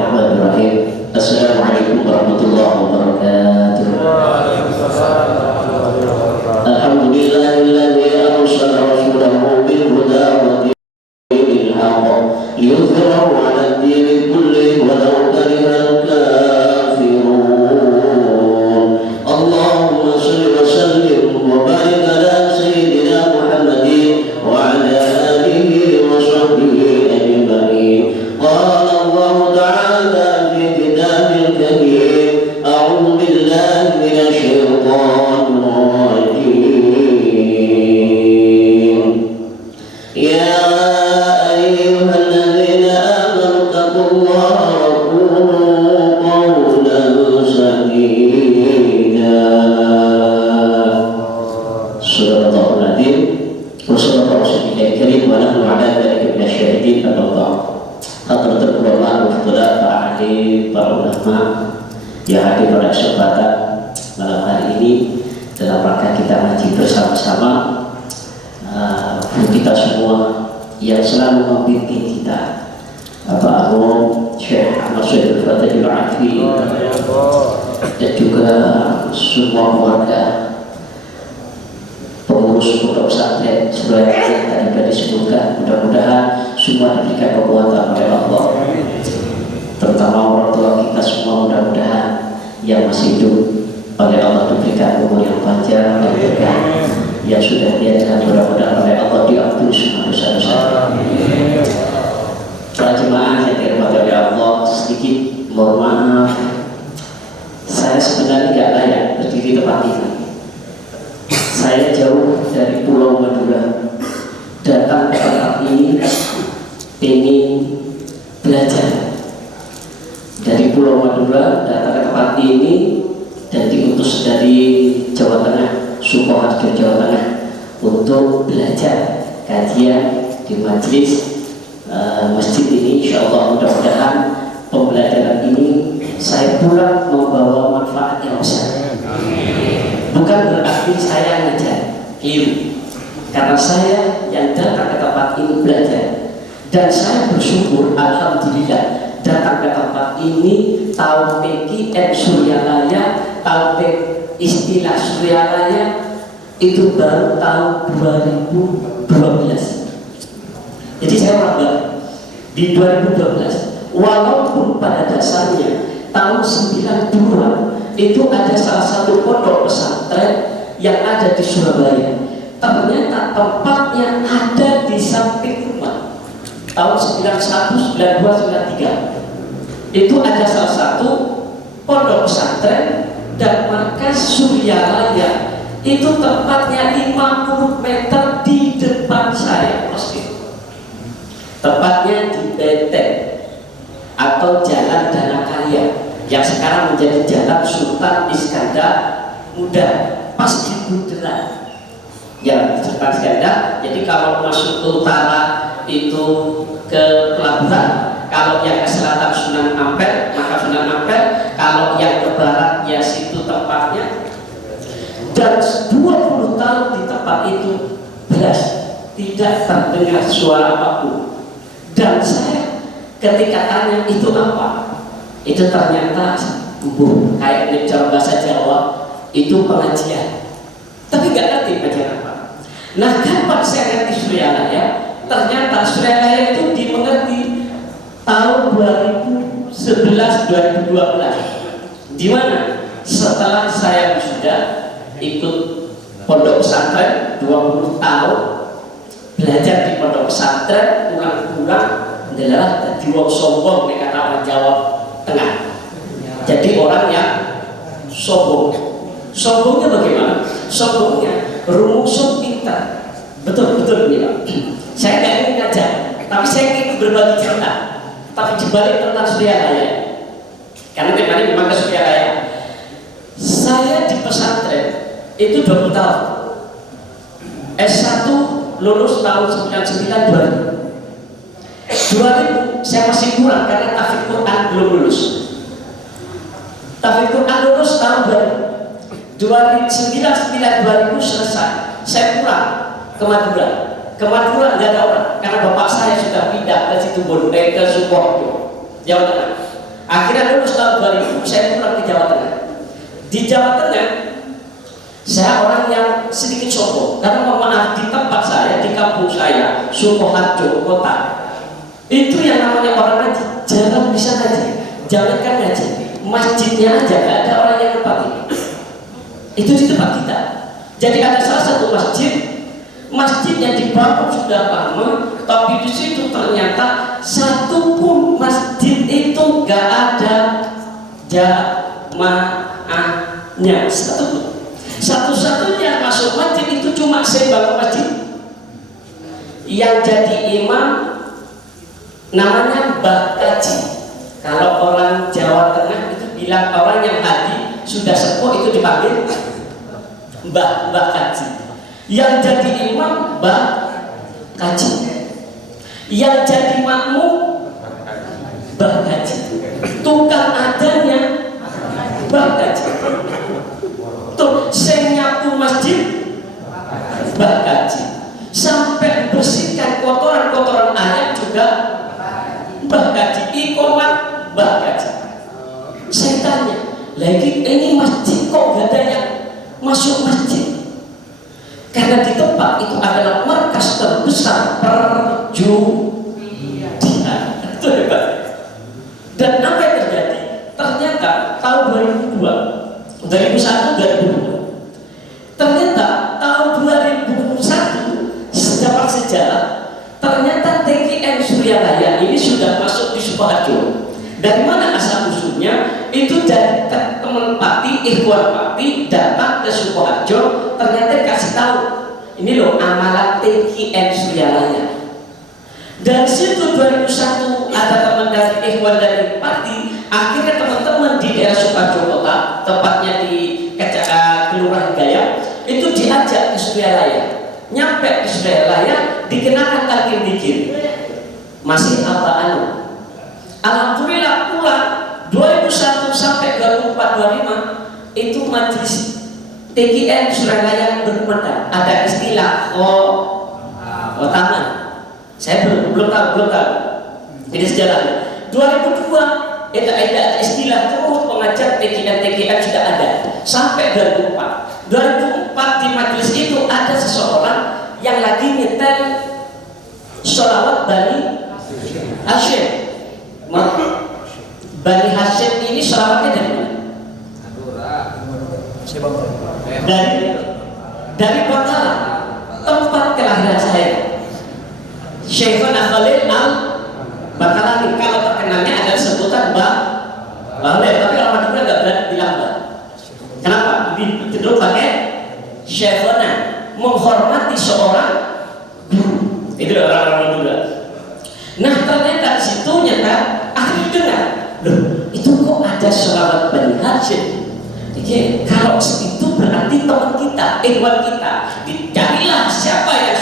Bismillahirrahmanirrahim. Assalamualaikum warahmatullahi wabarakatuh. Alhamdulillahilladzi arsala rasulahu bil huda wa dinil haqq liyudhhirahu 'ala ad-dini kullihi walau karihal kafirun. Allahumma shalli wa sallim wa barik ala sayyidina Muhammadin wa ala alihi wa sahbihi ajma'in. Qala Allah ta'ala fi kitabil karim, a'udzu billahi minasy syaithanir rajim. Ya ayyuhalladzina amanu taqullaha wa qulu qawlan sadida. Surah Al-Nadim wa sallallahu alaihi karim wa nahnu ala dzalika minasyahidin Allah. Hadratul ulama wa fuqaha para ahli, para ulama yang hadir pada kesempatan malam hari ini dalam rangka kita ngaji bersama-sama. Kita semua yang selalu membimbing kita, Bapak Agung Syekh Ahmad Syahrul Fatihul Afi, dan juga semua keluarga pengurus pondok pesantren Suraya yang tadi sudah disebutkan. Mudah-mudahan semua diberikan kekuatan oleh Allah, terutama orang tua kita semua. Mudah-mudahan yang masih hidup oleh Allah diberikan umur yang panjang dan berkah, yang sudah diajarkan mudah-mudahan oleh Allah diampuni semua dosa-dosa. Para jemaah yang dirahmati oleh Allah, sedikit mohon maaf, saya sebenarnya tidak layak berdiri tempat ini. Saya jauh dari Pulau Madura datang ke tempat ini ingin belajar. Dari Pulau Madura datang ke tempat ini dan diutus dari Jawa Tengah, Sukoharjo, Jawa Tengah, untuk belajar kajian di majelis masjid ini. Insya Allah mudah-mudahan pembelajaran ini saya pulang membawa manfaat yang besar. Bukan berarti saya ngajar, keliru. Karena saya yang datang ke tempat ini belajar, dan saya bersyukur, alhamdulillah, datang ke tempat ini tahu PKM Suryalaya, tahu istilah Suryalaya itu baru tahun 2012. Jadi saya orang baru di 2012. Walaupun pada dasarnya tahun 90-an itu ada salah satu pondok pesantren yang ada di Surabaya. Ternyata tempatnya ada di samping rumah. Tahun 91, 92, 93 itu ada salah satu pondok pesantren dan markas Suryalaya. Itu tempatnya 50 meter di depan saya, tepatnya di Benteng atau Jalan Danakarya yang sekarang menjadi Jalan Sultan Iskandar Muda, pas di Bunderan. Ya, Sultan Iskandar. Jadi kalau masuk ke utara itu ke pelabuhan, kalau yang ke selatan Sunan Ampel, maka Sunan Ampel. Kalau yang ke barat ya situ tempatnya. Dan 20 tahun di tempat itu beras tidak terdengar suara apapun. Dan saya ketika tanya itu apa, itu ternyata kayak cara bahasa Jawa itu pengajian, tapi nggak ngerti pengajian apa. Nah, kapan saya ngerti Suryalaya? Ternyata Suryalaya itu dimengerti tahun 2011-2012. Di mana? Setelah saya sudah ikut pondok pesantren 20 tahun, belajar di pondok pesantren, pulang-pulang adalah jadi wong sombong, kata orang Jawa Tengah. Jadi orang yang sombong. Sombongnya bagaimana? Sombongnya rumungsung pintar. Betul-betul bilang. Saya nggak ingin ngajar, tapi saya ingin berbagi cerita. Tapi dibalik tentang Suryalaya. Karena kemarin memang ke Suryalaya. Saya di pesantren itu 20 tahun. S1 lulus tahun 99 2000 saya masih kurang karena tahfidz Quran belum lulus. Tahfidz Quran lulus tahun 2009 selesai. Saya pulang ke Madura. Ke Madura nggak ada orang karena bapak saya sudah pindah ke situ ke Sukoharjo, Jawa Tengah. Akhirnya lulus tahun 2000, saya pulang ke Jawa Tengah. Di Jawa Tengah, saya orang yang sedikit sombong, karena mohon maaf, di tempat saya, di kampung saya, Sukoharjo kota, itu yang namanya orang ngaji jarang bisa ngaji. Jangankan ngaji, masjidnya aja gak ada orang yang tempati. Itu di tempat kita. Jadi ada salah satu masjidnya dibangun sudah lama, tapi di situ ternyata satu pun masjid itu gak ada jamaahnya satu pun. Satu-satunya masuk masjid itu cuma saya bangun masjid. Yang jadi imam namanya Mbah Kaji. Kalau orang Jawa Tengah itu bilang orang yang haji sudah sepuh itu dipanggil Mbah Kaji. Yang jadi imam Mbah Kaji. Yang jadi makmum Mbah Kaji. Tukang adanya Mbah Kaji. Tuh, saya nyapu masjid Mbah Kaji. Sampai bersihkan kotoran-kotoran ayat juga Mbah Kaji. Iqomah Mbah Kaji. Saya tanya, lagi ini masjid kok gak ada yang masuk masjid? Karena di tempat itu adalah markas terbesar perjudian. Itu hebat. Dan apa yang terjadi? Ternyata tahun 2002, 2001, 2002, ternyata tahun 2001 sedapat sejarah, ternyata TKN Suryalaya ini sudah masuk di Sukoharjo. Dari mana asal usulnya? Itu dari teman Pati, Ikhwan Pati datang ke Sukoharjo, ternyata kasih tahu, ini loh amalan TKN Suryalaya. Dari situ 2001 ada teman dari Ikhwan dari Pati, akhirnya teman-teman di daerah Sukoharjo kota, tepatnya di Kelurahan Gaya, itu diajak ke Suryalaya. Nyampe di Suryalaya dikenakan talqin dzikir. Masih apa alhamdulillah pulang 2001 sampai 2004-2005 itu majelis TKN Suryalaya berkumandang. Ada istilah taman. Saya belum tahu. Jadi sejarahnya 2002 ada istilah terus pengajar TKN sudah ada sampai 2004. 2004 di majelis itu ada seseorang yang lagi nyetel sholawat Bani Hashim. Bani Hashim ini sholawatnya dari mana? Dari Bangkalan, tempat kelahiran saya. Syekhuna Khalil Al-Bangkalani. Kalau terkenalnya ada sebutan Bahlil, tapi orang Madura nggak berani bilang Bah. Kenapa? Cenderung pakai Syekhuna, menghormati seorang guru. Itu orang-orang Madura. Nah ternyata di situ nyata akhirnya dengar, loh itu kok ada sholawat Bani Hashim. Jadi kalau itu berarti teman kita, ikhwan kita, dicarilah siapa yang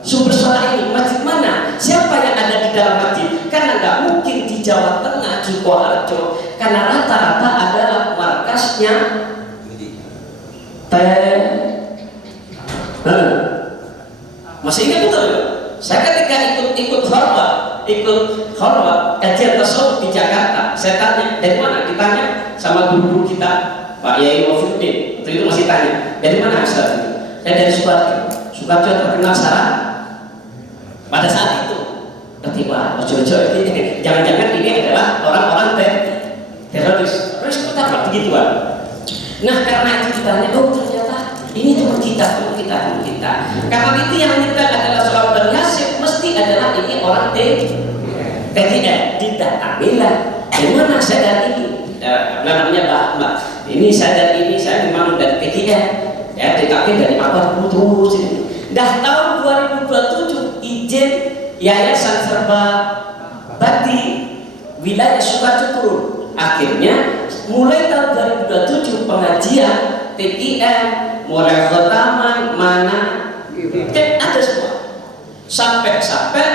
sumber suara ini, masjid mana, siapa yang ada di dalam masjid. Karena nggak mungkin di Jawa Tengah, Sukoharjo, karena rata-rata adalah markasnya masih ingat betul? Saya ketika ikut khorwat kajian tasawuf di Jakarta, saya tanya dari mana? Ditanya sama guru kita Pak Yai Wafiuddin. Itu masih tanya dari mana asal? Saya dari Sukoharjo terkenal sekarang. Pada saat itu, wah, ojo-ojo ini, jangan-jangan ini adalah orang-orang teroris. Terus kita begituan. Nah karena itu ditanya, oh ternyata ini teman kita. Karena itu yang kita adalah sholawat Bani Hashim, mesti adalah ini orang TKN. Didatangilah. Dari mana saya dari ini? Namanya Mbak. Ini saya dari ini, saya memang dari TKN. Ya, TKN dari apa? Terus ini. Dah tahun 2027 izin Yayasan Serba Bakti wilayah Sukoharjo turun. Akhirnya mulai tahun 2027 pengajian TKN mulai khataman mana ada semua sampai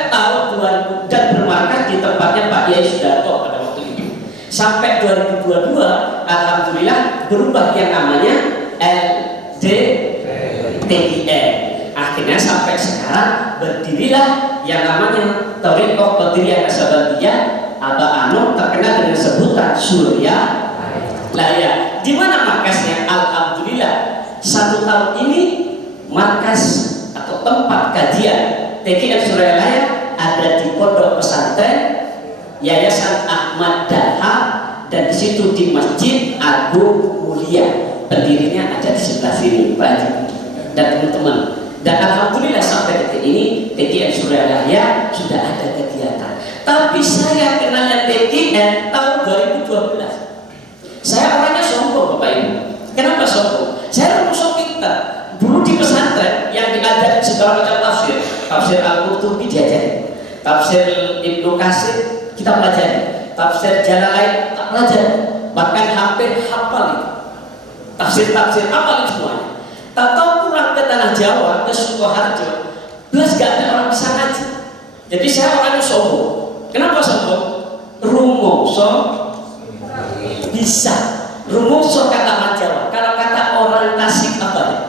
tahun 2000 dan bermarkas di tempatnya Pak Yai Sudarto pada waktu itu. Sampai 2022 alhamdulillah berubah yang namanya LDTKN. Akhirnya sampai sekarang berdirilah yang namanya Thariqah Qadiriyah Naksabandiyah Aba Anom terkenal dengan sebutan Surya Laya. Di mana markasnya? Alhamdulillah 1 tahun ini markas atau tempat kajian TKN Surya Laya ada di Pondok Pesantren Yayasan Ahmad Daha, dan di situ di Masjid Agung Mulia. Pendirinya ada di sebelah sini, Pak Haji dan teman-teman. Dan alhamdulillah sampai detik ini TKN Surya Laya sudah ada kegiatan. Tapi saya kenalnya TKN tahun 2012. Saya orangnya sombong, Bapak Ibu. Kenapa sombong? Saya rumusuk kita dulu di pesantren yang diajar segala macam tafsir. Tafsir Al-Qurtubi diajari, tafsir Ibnu Katsir kita pelajari, tafsir Jalalain kita pelajari, bahkan hampir hafal itu. Tafsir-tafsir hafal semuanya. Tak tahu pulang ke tanah Jawa, ke Sukoharjo, belas gak ada orang bisa ngaji. Jadi saya orangnya sombong. Kenapa sombong? Rumongso bisa. Rumongso kata orang Jawa. Kalau kata orang Tasik apa ya?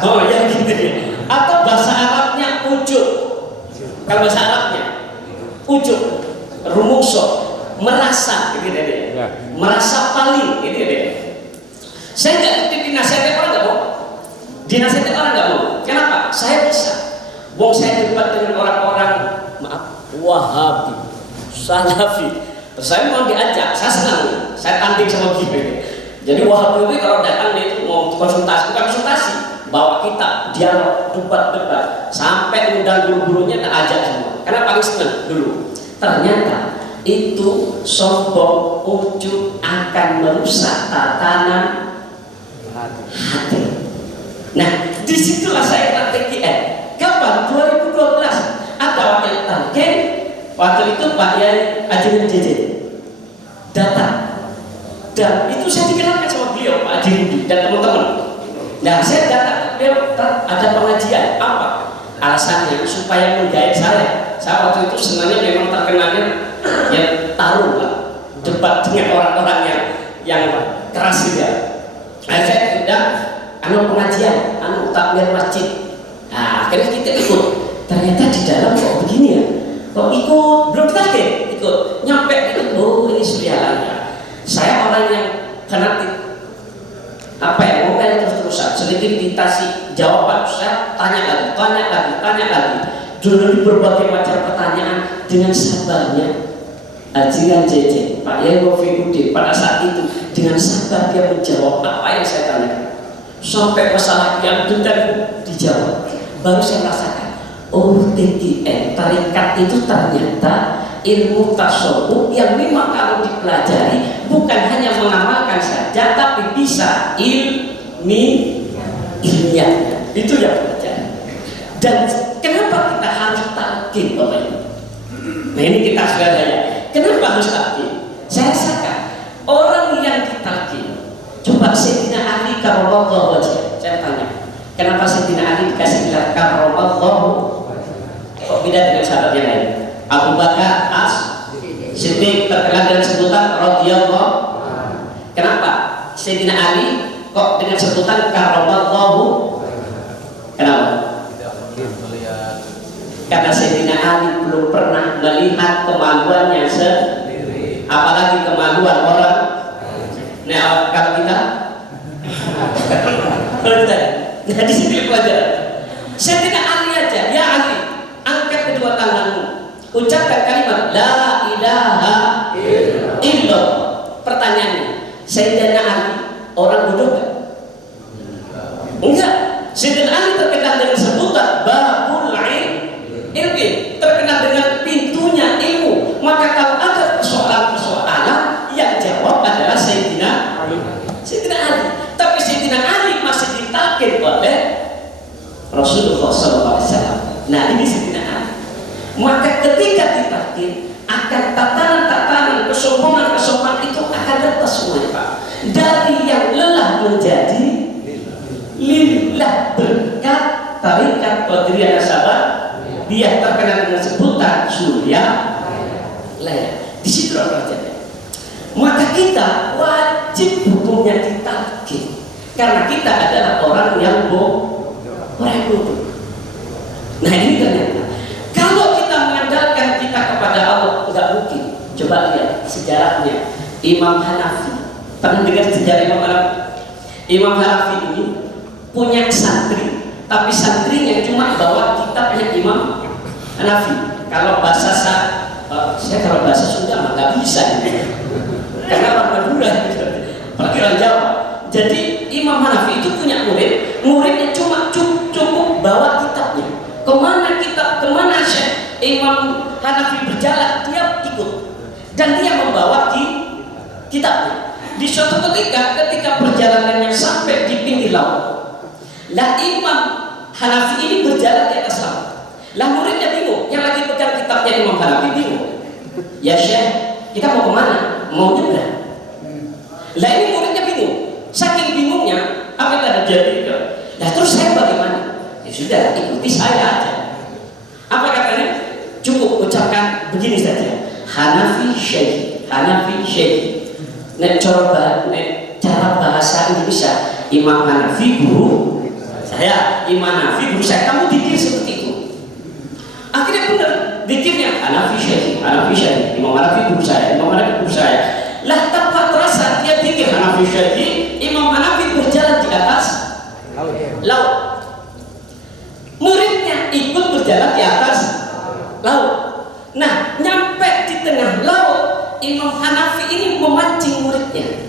Oh ya gitu ya. Atau bahasa Arabnya ujuk. Kalau bahasa Arabnya ujuk, rumongso, merasa, gitu deh. Merasa paling, gitu deh. Saya nggak dinasihatin orang nggak mau. Dinasihatin orang nggak mau. Kenapa? Saya bisa. Wong saya debat dengan orang-orang, maaf, Wahabi, Salafi. Terus saya mau diajak, saya senang. Saya tanding sama Gibran. Jadi Wahabi itu kalau datang itu mau konsultasi, bukan konsultasi, bawa kita dialog, debat, sampai undang guru-gurunya tak ajak semua. Karena paling senang dulu. Ternyata itu sombong, ujub akan merusak tatanan hati. Nah, disitulah saya kena TKN. Kapan? 2012 ada wakil talqin. Waktu itu Pak Yai Haji JJ datang, dan itu saya dikenalkan sama beliau, Pak Haji dan teman-teman. Nah, saya datang, beliau ada pengajian. Apa alasannya? Supaya menggait saya. Saya waktu itu sebenarnya memang terkenalnya yang taruh lah, debat dengan orang-orang yang keras juga. Nah, saya sudah pengajian, takmir masjid. Nah, akhirnya kita ikut. Ternyata di dalam kok begini ya, kok ikut, belum kaget, ikut, nyampe itu, oh ini Surya Laya. Saya orang yang fanatik, apa ya, mau terus-terusan, sedikit ditasi jawaban, saya tanya lagi. Dulu berbagai macam pertanyaan dengan sabarnya. Ajian JJ, Pak Yai Wafiuddin pada saat itu dengan sabar dia menjawab apa yang saya tanyakan. Sampai masalah yang dendam dijawab, baru saya rasakan, oh TKN, tarikat itu ternyata ilmu tasawuf yang memang kalau dipelajari bukan hanya mengamalkan saja, tapi bisa ilmiah. Itu yang pelajari. Dan kenapa kita harus talqin, Bapak Ibu? Nah ini kita sudah tanya, kenapa harus talqin? Saya rasakan orang yang ditalqin, coba Sayyidina Ali karramallahu wajhah, saya tanya, kenapa Sayyidina Ali dikasih gelar karramallahu? Kok beda dengan sahabat yang lain? Abu Bakar As-Siddiq terkenal dengan sebutan radhiyallahu. Kenapa Sayyidina Ali kok dengan sebutan karramallahu? Kenapa? Karena Sayyidina Ali belum pernah melihat kemaluannya sendiri, apalagi kemaluan orang. Nah, kalau kita nah di sini pelajaran. Sayyidina Ali aja, ya Ali, angkat kedua tanganmu, ucapkan kalimat la ilaha illallah. Pertanyaannya, Sayyidina Ali orang bodoh enggak? Enggak. Sayyidina Ali terkenal dengan sebutan babul ilmi, terkenal dengan pintunya ilmu. Maka kalau ada persoalan yang jawab adalah Sayyidina Ali. Tapi Sayyidina Ali masih ditalqin oleh Rasulullah SAW. Nah ini Sayyidina Ali. Maka ketika ditalqin, akan tatanan kesombongan itu akan lepas semuanya, Pak. Dari yang lelah menjadi lillah, berkat tarikat Qadiriyah Nasabah. Dia terkenal dengan sebutan Surya Laya. Di situ pelajarannya. Maka kita wajib hukumnya ditalqin, karena kita adalah orang yang bodoh. Nah ini ternyata kalau kita Coba lihat sejarahnya Imam Hanafi. Pernah dengar sejarah Imam Hanafi? Imam Hanafi ini punya santri, tapi santrinya cuma bawa kitabnya Imam Hanafi. Kalau bahasa saya kalau bahasa Sunda mah nggak bisa, karena orang Madura, apalagi orang Jawa. Jadi Imam Hanafi itu punya muridnya cuma cukup bawa kitabnya. Kemana Syekh Imam Hanafi berjalan, dia ikut dan dia membawa kitabnya. Di suatu ketika perjalanannya sampai di pinggir laut, lah Imam Hanafi ini berjalan di atas laut. Lah muridnya bingung, yang lagi pegang kitabnya Imam Hanafi bingung. Ya Syekh, kita mau kemana? Mau nyebrang. Lah ini muridnya bingung. Saking bingungnya, apa yang terjadi? Nah terus saya bagaimana? Ya sudah, ikuti saya aja. Apa katanya? Cukup ucapkan begini saja. Hanafi Syekh, Hanafi Syekh. Cara bahasa Indonesia, Imam Hanafi guru saya, Imam Hanafi guru saya. Kamu dikir seperti itu. Akhirnya benar, dikirnya Hanafi Syekh, Hanafi Syekh. Imam Hanafi guru saya, Imam Hanafi guru saya. Lah tanpa terasa dia pikir Hanafi Syekh, Imam Hanafi berjalan di atas laut. Muridnya ikut berjalan di atas laut. Nah, nyampe di tengah laut, Imam Hanafi ini memancing muridnya.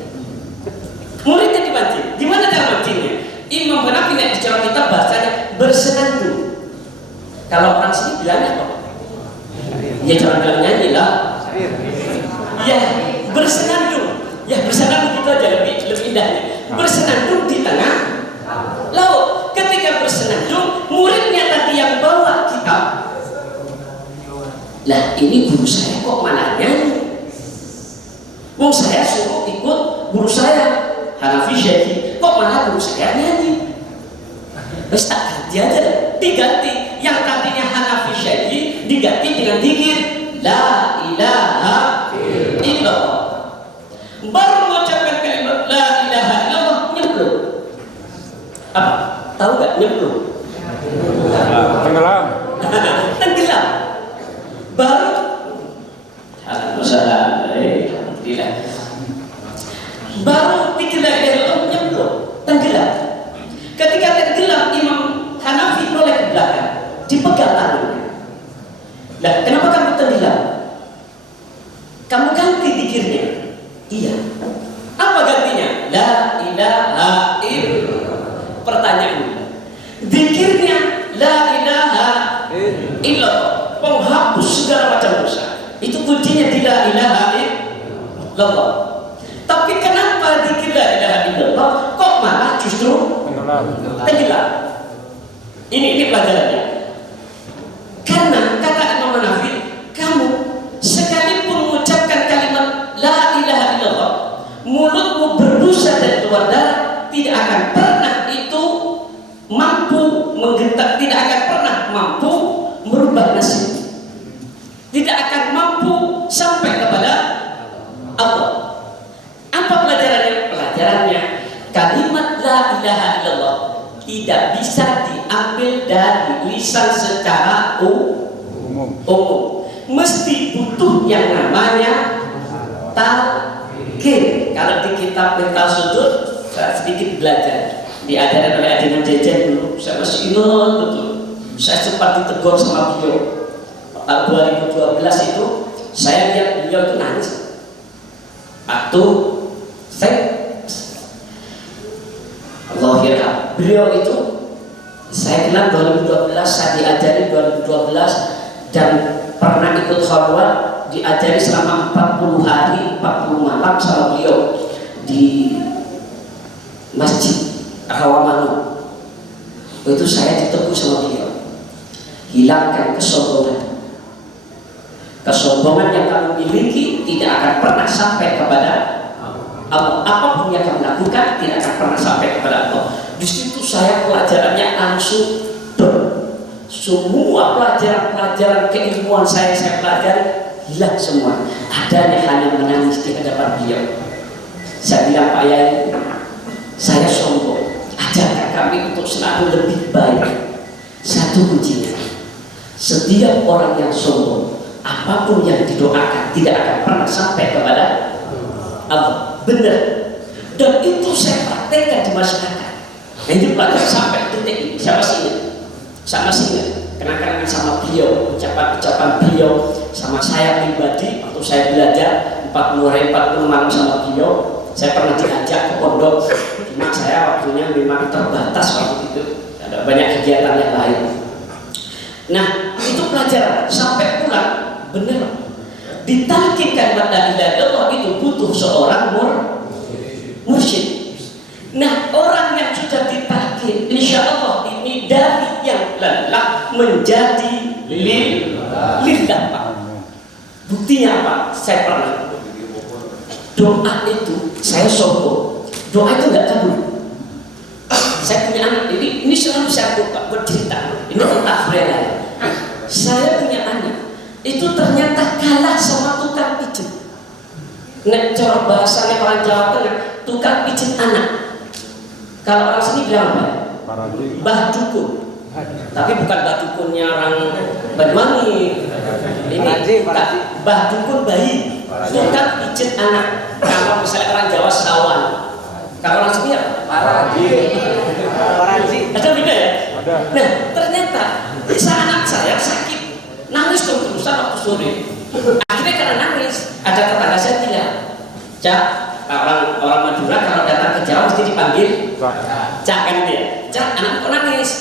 Muridnya dipancing. Gimana cara mancingnya? Imam Hanafi naik di dalam kitab bahasanya bersenandung. Kalau orang sini bilangnya apa? Ya jangan bilang nyanyi lah. Ya bersenandung. Ya bersenandung itu aja lebih indahnya. Bersenandung di tengah laut. Ketika bersenandung, muridnya tadi yang bawa kitab. Lah ini guru saya kok malah nyanyi? Wong saya suruh ikut guru saya Hanafi Syekh, kok malah guru saya nyanyi? Terus tak ganti aja deh, diganti. Yang tadinya Hanafi Syekh diganti dengan zikir La ilaha illallah. Baru mengucapkan kalimat La ilaha illallah, nyemplung. Apa? Tahu gak nyemplung? Tenggelam. Tenggelam. Baru alhamdulillah. Baru pikir La ilaha illallah, nyemplung, tenggelam. Ketika tenggelam, Imam Hanafi noleh ke belakang, dipegang tangannya. Lah, kenapa kamu tenggelam? Kamu ganti zikirnya. Iya. Apa gantinya? La ilaha illallah. Pertanyaannya, zikirnya la ilaha illallah, penghapus segala macam dosa. Itu kuncinya di la ilaha illallah. Tapi kenapa zikir la ilaha illallah kok malah justru tenggelam? Ini pelajarannya. Karena kata Imam Hanafi, kamu sekalipun mengucapkan kalimat la ilaha illallah, mulutmu berdosa dan keluar darah, tidak akan pernah itu mampu menggentak, tidak akan pernah mampu merubah nasib, tidak akan mampu sampai kepada Allah. Apa pelajarannya? Pelajarannya kalimat la ilaha illallah tidak bisa diambil dari lisan secara umum. Mesti butuh yang namanya talqin. Kalau di kitab Mental Sudut, saya sedikit belajar, diajarin oleh adik jajan dulu. Saya masih ingat betul. Saya sempat ditegur sama beliau. Tahun 2012 itu saya lihat beliau itu nangis. Waktu beliau itu saya kenal 2012, saya diajari 2012 dan pernah ikut khalwat, diajari selama 40 hari 40 malam sama beliau di Masjid Rawamanu. Itu saya ditegur sama beliau, hilangkan kesombongan. Kesombongan yang kamu miliki tidak akan pernah sampai kepada Allah. Apapun yang kamu lakukan tidak akan pernah sampai kepada Allah. Di situ saya pelajarannya langsung semua pelajaran keilmuan saya pelajari hilang semua. Adanya hanya menangis di hadapan beliau. Saya bilang, Pak Yai, saya sombong. Ajarkan kami untuk selalu lebih baik. Satu kuncinya, setiap orang yang sombong apapun yang didoakan tidak akan pernah sampai kepada Allah. Benar. Dan itu saya praktekkan di masyarakat. Nah, itu pelajar sampai detik ini. Saya masih ingat. Saya masih ingat. Kenangan sama beliau, ucapan-ucapan beliau sama saya pribadi waktu saya belajar 40 hari 40 malam sama beliau. Saya pernah diajak ke pondok, cuma saya waktunya memang terbatas waktu itu. Ada banyak kegiatan yang lain. Nah, itu pelajaran sampai pulang benar. Ditalkin kalimat la ilaha illallah itu butuh seorang mursyid. Nah, orang yang sudah ditalkin, insya Allah ini dari yang lelah menjadi lillah. Buktinya apa? Saya pernah doa itu, saya sombong. Doa itu nggak kabul. Saya punya anak ini selalu saya bercerita. Ini tentang Freda. Saya punya anak itu ternyata kalah sama tukang pijit. Nah, cara bahasanya orang Jawa Tengah, tukang pijit anak. Kalau orang sini bilang apa? Mbah dukun. Tapi bukan mbah dukunnya orang Banyuwangi. Ini mbah dukun bayi. Tukang pijit anak. Kalau misalnya orang Jawa sawan. Kalau orang sini apa? Paraji. Ada beda ya? Ada. Nah, ternyata bisa anak saya sakit, nangis terus-terusan waktu sore. Akhirnya karena nangis, ada tetangga saya bilang, Cak, orang Madura kalau datang ke Jawa mesti dipanggil Cak kan itu ya. Cak, anak kok nangis?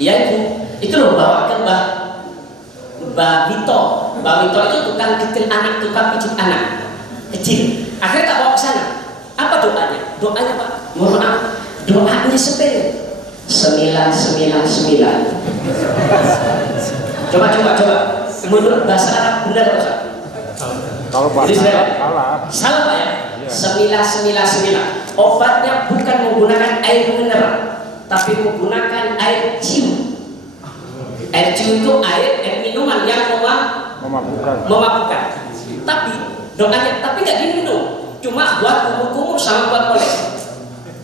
Iya ibu, itu loh bawa ke Mbak Wito. Mbak Wito itu tukang kecil anak, tukang pijit anak kecil. Akhirnya tak bawa ke sana. Apa doanya? Doanya Pak, mohon maaf, doanya sepele. 999. Coba. Menurut bahasa Arab benar Pak Ustaz? Kalau bahasa Arab salah Pak ya? 999. Obatnya bukan menggunakan air mineral, tapi menggunakan air ciu. Air ciu itu air minuman yang memabukkan. Tapi doanya, tapi nggak diminum, cuma buat kumur-kumur sama buat oleh.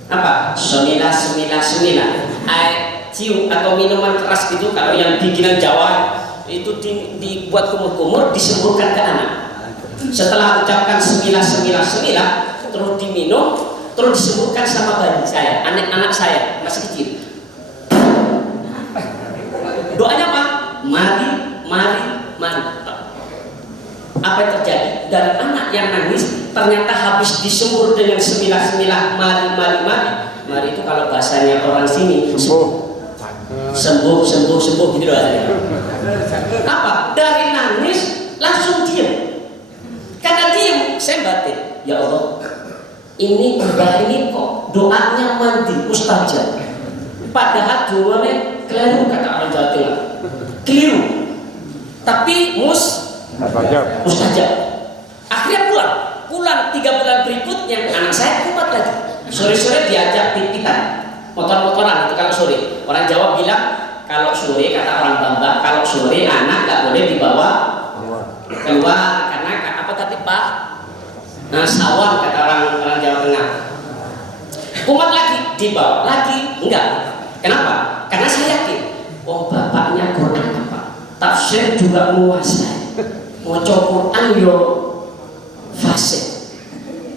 Apa? 999. Air ciu atau minuman keras itu kalau yang bikinan Jawa itu dibuat kumur-kumur, disemburkan ke anak. Setelah ucapkan 999 terus diminum, terus disemburkan sama bayi saya, anak saya masih kecil. Doanya apa? Mari. Apa yang terjadi? Dari anak yang nangis ternyata habis disembur dengan 99 mari itu kalau bahasanya orang sini sembuh gitu doa. Apa? Dari nangis langsung diam. Karena diam, saya batin, ya Allah, ini mbak ini kok doanya mandi mustajab. Padahal doanya keliru, kata orang Jawa Tengah. Keliru. Tapi mustajab. Akhirnya pulang 3 bulan berikutnya anak saya kumat lagi. Sore-sore diajak titipan, motor-motoran itu kalau sore. Orang Jawa bilang kalau sore, kata orang Bamba, kalau sore anak nggak boleh dibawa keluar karena apa tadi Pak? Nah, sawan kata orang Jawa Tengah. Kumat lagi, dibawa lagi, enggak. Kenapa? Karena saya yakin, bapaknya Quran apa? Tafsir juga menguasai. Mau Quran yo fasih.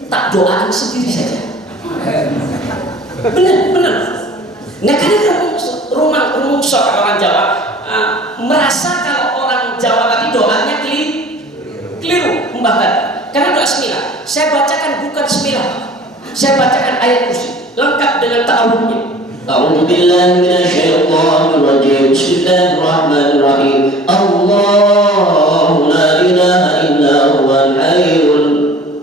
Tak doakan sendiri saja. Benar. Nah, karena rumah orang Jawa merasa kalau orang Jawa tadi doanya keliru membahkan. Karena doa sembilan, saya bacakan bukan sembilan, saya bacakan ayat kursi lengkap dengan ta'awudnya. A'udzu billahi minasyaitonir rajim. Bismillahirrahmanirrahim. Allahu la ilaha illa huwal hayyul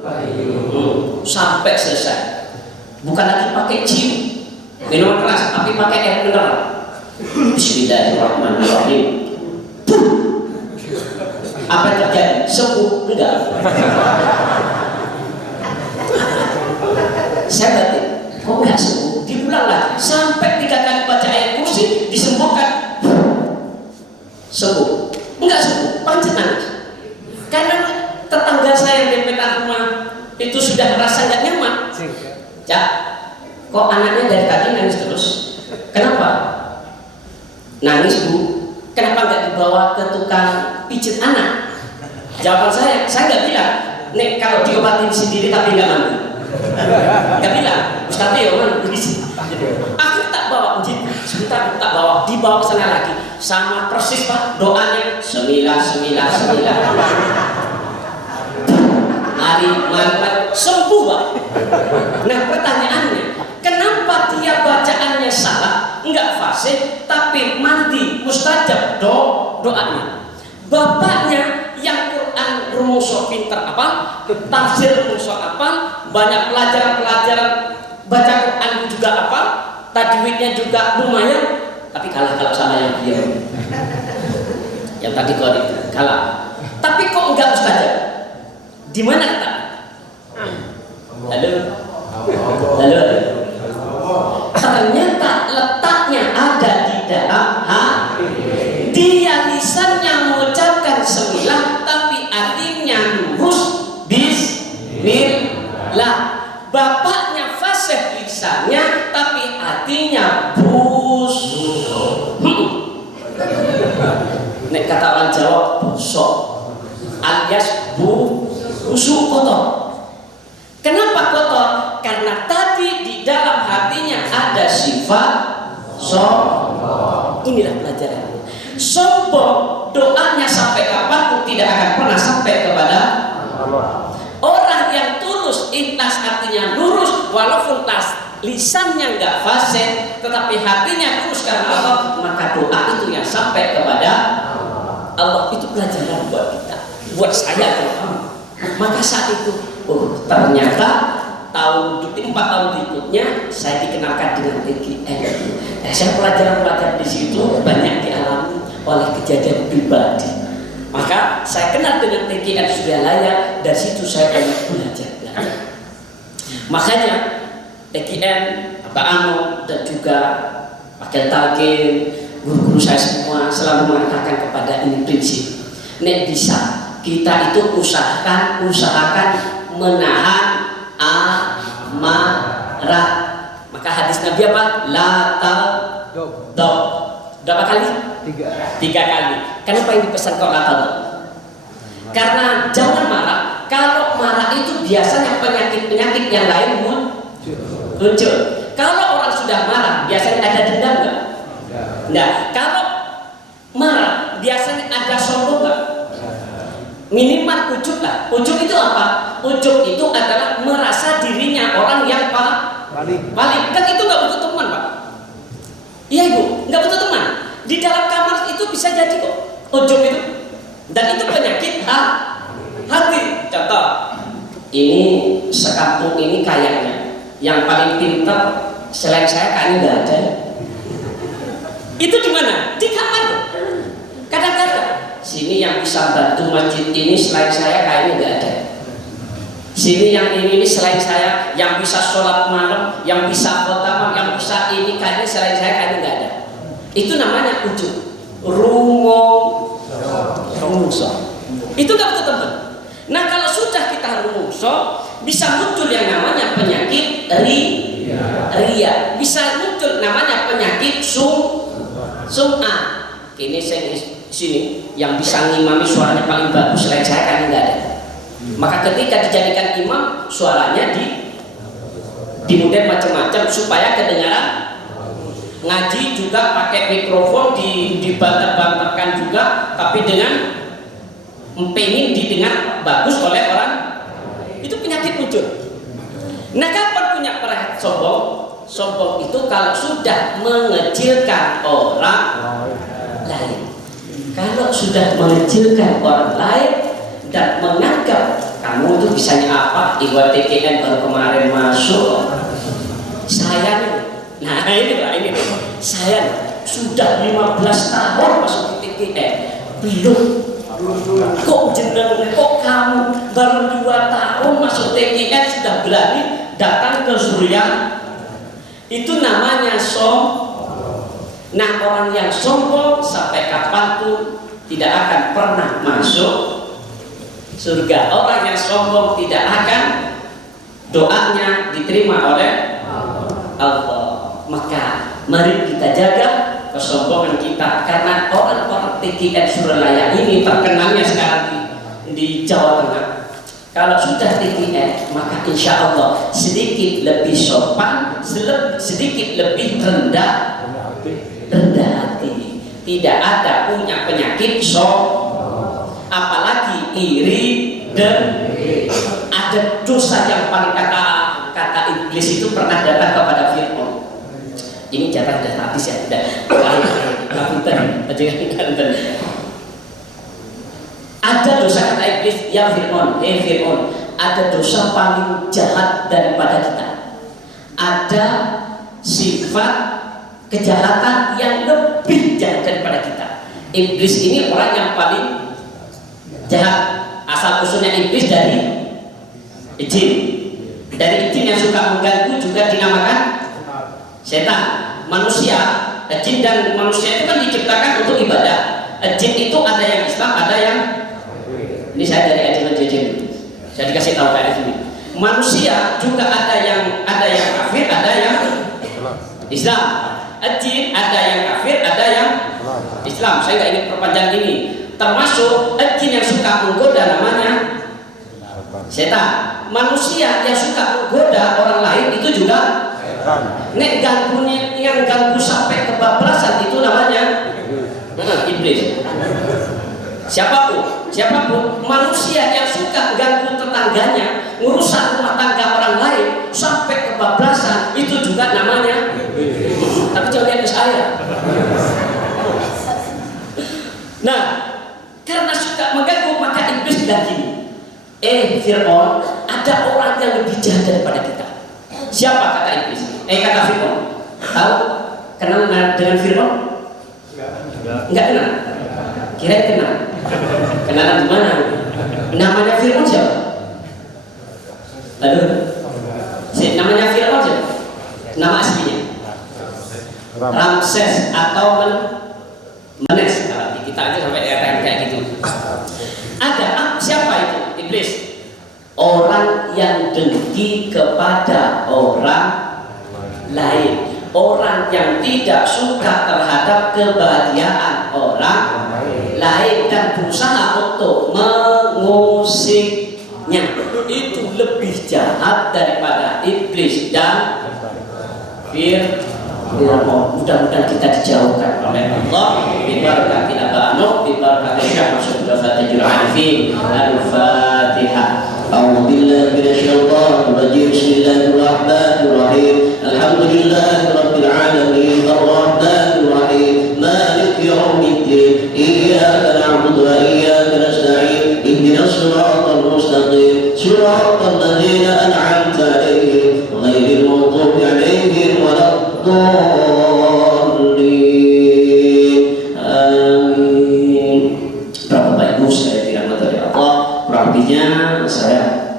qayyum. Sampai selesai. Bukan lagi pakai cium minuman keras, tapi pakai air mineral. Bismillahirrahmanirrahim. Apa yang terjadi? Sembuh? Enggak. Saya batin, kok enggak sembuh? Diulang lagi sampai 3 kali baca ayat kursi, disembuhkan. Sembuh? Enggak sembuh, pancet nangis. Karena tetangga saya yang dempetan rumah itu sudah merasa enggak nyaman. Cak, kok anaknya dari tadi nangis terus? Kenapa? Nangis Bu, kenapa nggak dibawa ke tukang pijit anak? Jawaban saya nggak bilang, nek kalau diobatin sendiri tapi nggak mandi. Nggak bilang, Ustaz ya mandi. Aku tak bawa sebentar tak bawa, dibawa ke sana lagi. Sama persis Pak, doanya semilah. Mari sembuh Pak. Nah pertanyaannya, kenapa dia bacaannya salah, enggak fasih, tapi mandi mustajab doanya? Bapaknya yang Quran rumusok pinter apa, tafsir rumusok apa, banyak pelajaran baca Quran juga apa, tajwidnya juga lumayan, tapi kalah kalau sama yang dia yang tadi korek kalah. Tapi kok enggak mustajab? Di mana tak? Lalu ternyata letaknya ada di dalam hati. Dia lisannya mengucapkan semilah, tapi artinya lurus bismillah. Bapaknya fasih lisannya, tapi hatinya busuk. Nek kata orang Jawa busuk alias busuk kotor. Kenapa kotor? Karena tadi di dalam hatinya ada sifat sombong. Inilah pelajarannya. Sombong doanya sampai kapanpun tidak akan pernah sampai kepada Allah. Orang yang tulus, ikhlas artinya lurus, walaupun lisannya enggak fasih, tetapi hatinya lurus karena Allah, maka doa itu yang sampai kepada Allah. Itu pelajaran buat kita, buat saya. Maka saat itu, ternyata 4 tahun berikutnya saya dikenalkan dengan TGN. Saya pelajaran-pelajaran di situ banyak dialami oleh kejadian pribadi. Maka saya kenal dengan TGN Suryalaya, dari situ saya banyak belajar. Makanya TGN, Pak Ano dan juga Pak Talkin, guru-guru saya semua selalu mengatakan kepada ini prinsip. Nek bisa kita itu usahakan menahan amarah. Maka hadis Nabi apa? La taghdab. Berapa kali? 3 kali. Kenapa yang dipesan kok la taghdab? Karena jangan marah. Kalau marah itu biasanya penyakit-penyakit yang lain muncul. Kalau orang sudah marah, biasanya ada dendam nggak? Nah, kalau marah biasanya ada sombong nggak? Minimal ujub lah. Ujub itu apa? Ujub itu adalah merasa dirinya orang yang paling. Kan itu nggak butuh teman Pak. Iya Ibu, nggak butuh teman. Di dalam kamar itu bisa jadi kok ujub itu. Dan itu penyakit hati. Contoh, ini sekampung ini kayaknya yang paling pintar selain saya kayaknya nggak ada. Itu di mana? Di kamar. Kadang-kadang sini yang bisa bantu masjid ini selain saya kayaknya nggak ada. Sini yang ini selain saya yang bisa sholat malam, yang bisa khotamah, yang bisa ini kayaknya selain saya kayaknya nggak ada. Itu namanya ujub, rumungso. Itu nggak butuh teman. Nah kalau sudah kita rumungso, bisa muncul yang namanya penyakit ria, bisa muncul namanya penyakit sum'ah. Ini sini yang bisa ngimami suaranya paling bagus selain saya kan nggak ada. Maka ketika dijadikan imam, suaranya dimodel macam-macam supaya kedengaran. Ngaji juga pakai mikrofon dibantar-bantarkan juga, tapi dengan pengen didengar bagus oleh orang. Itu penyakit muncul. Nah kapan punya perasaan sombong? Sombong itu kalau sudah mengecilkan orang lain. Kalau sudah mengecilkan orang lain dan menganggap kamu itu bisanya apa? Iwa TKN baru kemarin masuk. Saya nih, nah ini saya sudah 15 tahun masuk di TKN, belum. Kok jeneng, kok kamu baru 2 tahun masuk TKN sudah berani datang ke Surya? Itu namanya Nah orang yang sombong sampai kapanpun tidak akan pernah masuk surga. Orang yang sombong tidak akan doanya diterima oleh Allah. Maka mari kita jaga kesombongan kita, karena orang-orang TKN Suryalaya ini terkenalnya sekarang di Kalau sudah tinggi maka insya Allah sedikit lebih sopan, sedikit lebih rendah hati. Tidak ada punya penyakit apalagi iri dan ada dosa yang paling kata iblis itu pernah datang kepada Fir'aun. Ini jatah sudah habis ya, tidak ada dosa kata iblis, ya Fir'aun, Fir'aun, ada dosa paling jahat daripada kita. Ada sifat kejahatan yang lebih jahat daripada kita. Iblis ini orang yang paling jahat. Asal usulnya iblis dari jin. Dari jin yang suka mengganggu juga dinamakan setan. Manusia, jin dan manusia itu kan diciptakan untuk ibadah. Jin itu ada yang Islam, ada yang ini saya dari ajaran jin. Saya dikasih tahu kayak ini. Manusia juga ada yang kafir, ada yang Islam. Jin ada yang kafir, ada yang Islam. Saya nggak ingin perpanjang ini. Termasuk jin yang suka menggoda namanya setan. Manusia yang suka menggoda orang lain itu juga nek ganggunya, yang ganggu sampai kebablasan itu namanya iblis. Siapapun manusia yang suka ganggu tetangganya, ngurusan rumah tangga orang lain sampai kebablasan itu juga namanya. Tapi jangan lihat ke saya. Nah, karena suka mengganggu maka iblis bilang gini, Fir'aun, ada orang yang lebih jahat daripada kita. Siapa kata iblis? Kata Fir'aun. Tahu? Kenal dengan Fir'aun? Enggak kenal. Kirain kenal. Kenalan di mana? Namanya Fir'aun siapa? Aduh. Namanya Fir'aun siapa? Nama aslinya Ramses atau Menes. Kalau di kita aja sampai kayak gitu. Ada siapa itu? Iblis. Orang yang dengki kepada orang lain, orang yang tidak suka terhadap kebahagiaan orang lain dan berusaha untuk mengusiknya. Itu lebih jahat daripada iblis dan Fir'aun. Mudah-mudahan kita dijauhkan oleh Allah. Bibarakatil abanu, bibarakatil syahmasul fatajul arifin. Al-Fatihah. أعوذ بالله من الشيطان الرجيم بسم الله الرحمن الرحيم الحمد لله رب العالمين الرحمن الرحيم مالك يوم الدين إياك نعبد وإياك نستعين اهدنا الصراط المستقيم صراط الذين أنعمت عليهم غير المغضوب عليهم ولا الضالين آمين. Bapak Ibu saya dirahmati oleh Allah, kurangnya saya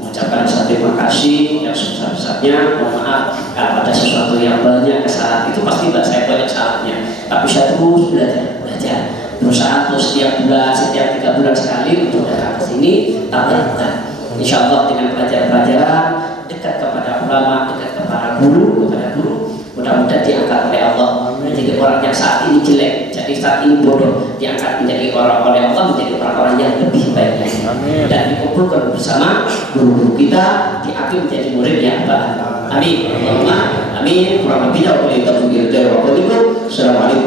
mengucapkan terima kasih yang sebesar-besarnya. Mohon maaf kalau ada sesuatu yang banyak kesalahan, itu pasti saya banyak salahnya. Tapi saya terus belajar. Berusaha terus setiap 3 bulan sekali untuk datang ke sini tambahkan. Insya Allah dengan pelajaran-pelajaran dekat kepada ulama, dekat kepada guru, mudah-mudahan diangkat oleh Allah menjadi orang yang saat ini jelek, jadi saat ini bodoh, diangkat menjadi orang oleh Allah menjadi orang-orang yang lebih baik lagi. Dan dikumpulkan bersama guru-guru kita, diambil menjadi murid yang baik. Amin. Allahumma amin. Kurang lebihnya boleh kita beri. Assalamualaikum